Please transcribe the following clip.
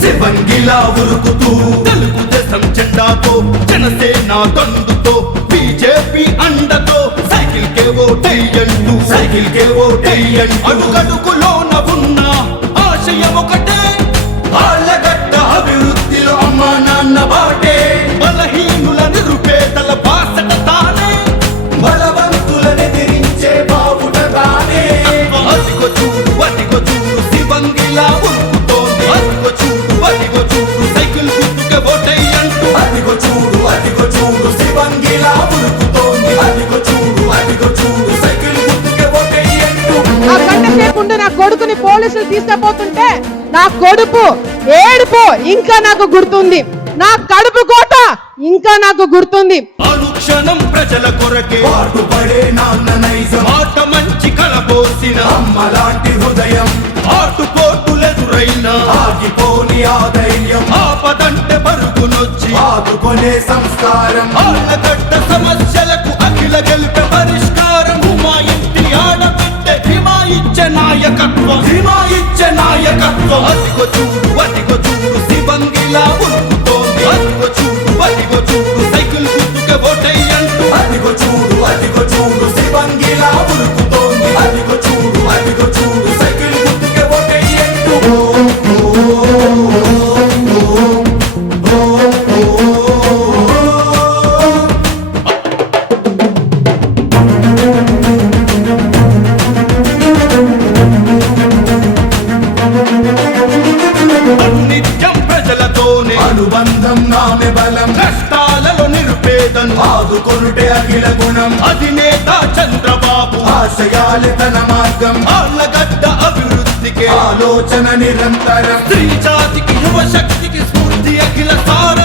శివంగిలా ఉరుకుతూ తెలుగుదేశం జెండాతో జనసేన దండుతో బీజేపీ అండతో సైకిల్ కే ఓటేయంటూ సైకిల్ కే ఓటేయండి. అడుగడుగులోన ఉన్న ఆశయం ఒకటే ఆళ్ళగడ్డ అభివృద్ధిలో అమ్మ నాన్న బాటే. బలహీనుల నిరుపేదల బాసట తానే బలవంతులనెదిరించే బాబుట తానే అదిగో చూడు అదిగో చూడు శివంగిలా పోలీసులు తీసుకుపోతుంటే నా కొడుపు ఏడుపు ఇంకా నాకు గుర్తుంది. నా కడుపు కోట ఇంకా నాకు గుర్తుంది. అనుక్షణం ప్రజల కొరకే పాటుపడే నాన్న నైజం. మాట మంచి కలబోసిన అమ్మ లాంటి హృదయం. ఆటుపోటులెదురైన ఆగిపోని ఆ ధైర్యం. ఆపదంటే పరుగునొచ్చి ఆదుకొనే సంస్కారం. ఆళ్ళగడ్డ సమస్యలకు అఖిల గెలిపే పరిష్కారం. నాయకత్వం. హిమాయిచ్చే నాయకత్వం. అదిగో చూడు అదిగో చూడు శివంగిలా బలం కష్టాలలో నిరుపేదం. ఆదుకొనుటే అఖిల గుణం. అధినేత చంద్రబాబు. ఆశయాలే తన మార్గం. ఆళ్ళగడ్డ అభివృద్ధికి. ఆలోచన నిరంతరం. స్త్రీ జాతికి యువ శక్తికి స్ఫూర్తి అఖిల సారథ్యం